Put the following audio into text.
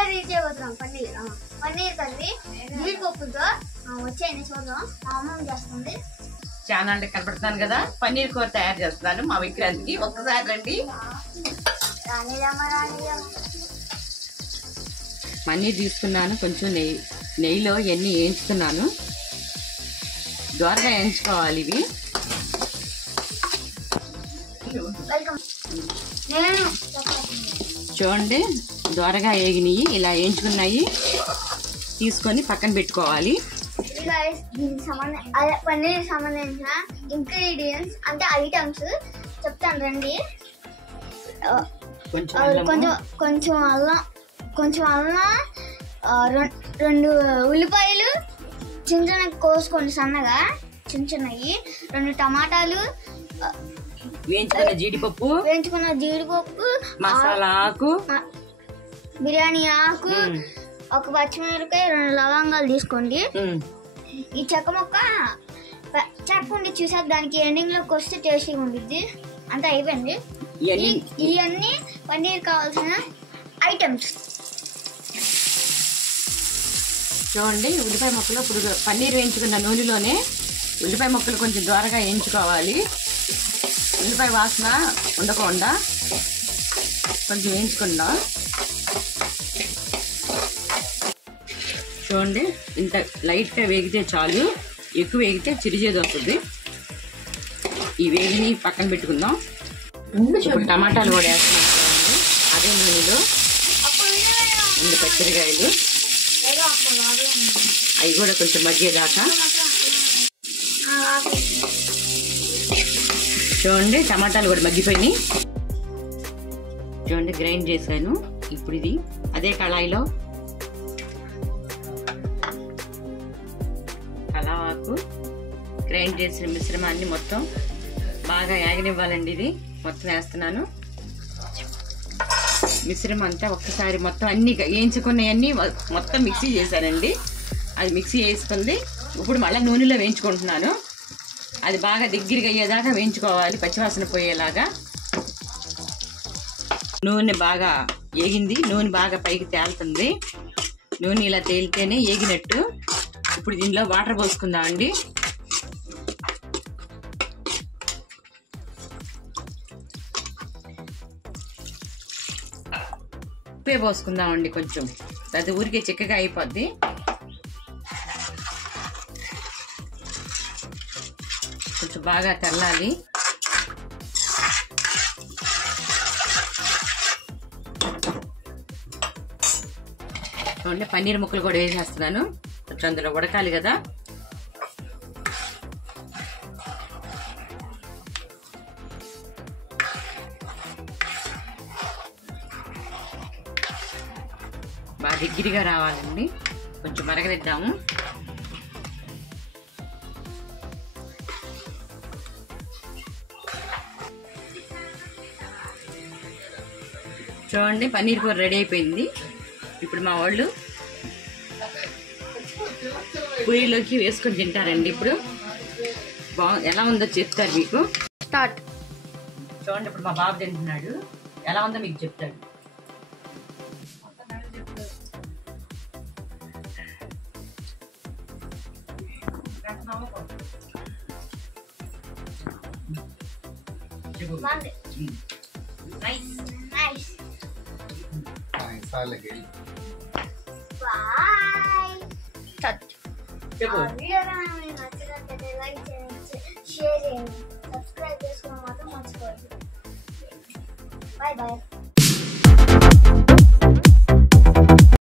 Curry చేయబోతున్నాం. Paneer curry జీడిపప్పుతో వచ్చాయని చూద్దాం. మా అమ్మ చేస్తుంది. ఛానల్ కనపడుతున్నాను కదా, పన్నీర్ కూర తయారు చేస్తున్నాను మా విక్రాంతికి. ఒక్కసారి రండి. పన్నీర్ తీసుకున్నాను, కొంచెం నెయ్యిలో ఇవన్నీ వేయించుతున్నాను. దోరగా వేయించుకోవాలి ఇవి. చూడండి, దోరగా వేగినాయి, ఇలా వేయించుకున్నాయి తీసుకొని పక్కన పెట్టుకోవాలి. పన్నీర్ సంబంధించిన ఇంగ్రీడియంట్స్ అంటే ఐటమ్స్ చెప్తాను రండి. కొంచెం అల్లం, 2 ఉల్లిపాయలు చిన్న చిన్న కోసుకోండి సన్నగా, చిన్నవి, 2 టమాటాలు, వేయించుకున్న జీడిపప్పు, మసాలా ఆకు, బిర్యానీ ఆకు, 1 పచ్చిమిరపకాయ, 2 లవంగాలు తీసుకోండి. ఈ చెక్క మొక్క చెప్పండి చూసాక దానికి ఎండింగ్ లోకి వస్తే టేస్టీగా ఉంటుంది. అంతా అయిపోయింది. ఇవన్నీ పన్నీర్ కావాల్సిన ఐటమ్స్. చూడండి, ఉల్లిపాయ ముక్కలు ఇప్పుడు పన్నీర్ వేయించుకున్న నూనెలోనే ఉల్లిపాయ ముక్కలు కొంచెం దోరగా వేయించుకోవాలి. ఉల్లిపాయ వాసన ఉండకుండా కొంచెం వేయించుకుందాం. చూడండి, ఇంత లైట్గా వేగితే చాలు, ఎక్కువ వేగితే చిరిచేది వస్తుంది. ఈ వేగిని పక్కన పెట్టుకుందాం. ఇప్పుడు టమాటాలు కూడా వేస్తున్నాం. చూడండి, అదే నూనెలో 2 పచ్చిమిరకాయలు, అవి కూడా కొంచెం మగ్గేదాకా. చూడండి, టమాటాలు కూడా మగ్గిపోయినాయి. చూడండి, గ్రైండ్ చేశాను. ఇప్పుడు ఇది అదే కళాయిలో కలావాకు, గ్రైండ్ చేసిన మిశ్రమాన్ని మొత్తం బాగా యాగనివ్వాలండి. ఇది మొత్తం వేస్తున్నాను. మిశ్రమం అంతా ఒక్కసారి మొత్తం అన్ని వేయించుకున్నవన్నీ మొత్తం మిక్సీ చేశానండి. అది మిక్సీ వేసుకుంది. ఇప్పుడు మళ్ళీ నూనెలో వేయించుకుంటున్నాను. అది బాగా దగ్గరగా అయ్యేదాకా వేయించుకోవాలి, పచ్చివాసన పోయేలాగా. నూనె బాగా ఏగింది, నూనె బాగా పైకి తేలుతుంది. నూనె ఇలా తేలితేనే ఏగినట్టు. ఇప్పుడు దీనిలో వాటర్ పోసుకుందామండి. ఉప్పే పోసుకుందామండి కొంచెం, అది ఊరికే చిక్కగా అయిపోద్ది. కొంచెం బాగా తెల్లాలి. చూడండి, పన్నీర్ ముక్కలు కూడా వేసేస్తున్నాను. కొంచెం అందులో ఉడకాలి కదా. బాగా దగ్గరగా రావాలండి. కొంచెం మరగనిద్దాము. చూడండి, పన్నీర్ కూర రెడీ అయిపోయింది. ఇప్పుడు మా వాళ్ళు పూరీలోకి వేసుకొని తింటారండి. ఇప్పుడు ఎలా ఉందో చెప్తారు మీకు. స్టార్ట్. చూడండి, ఇప్పుడు మా బాబు తింటున్నాడు. ఎలా ఉందో మీకు చెప్తాడు. షేర్ చేయండి, సబ్స్క్రైబ్ చేసుకోవడం మాత్రం మర్చిపోవద్దు. Bye bye.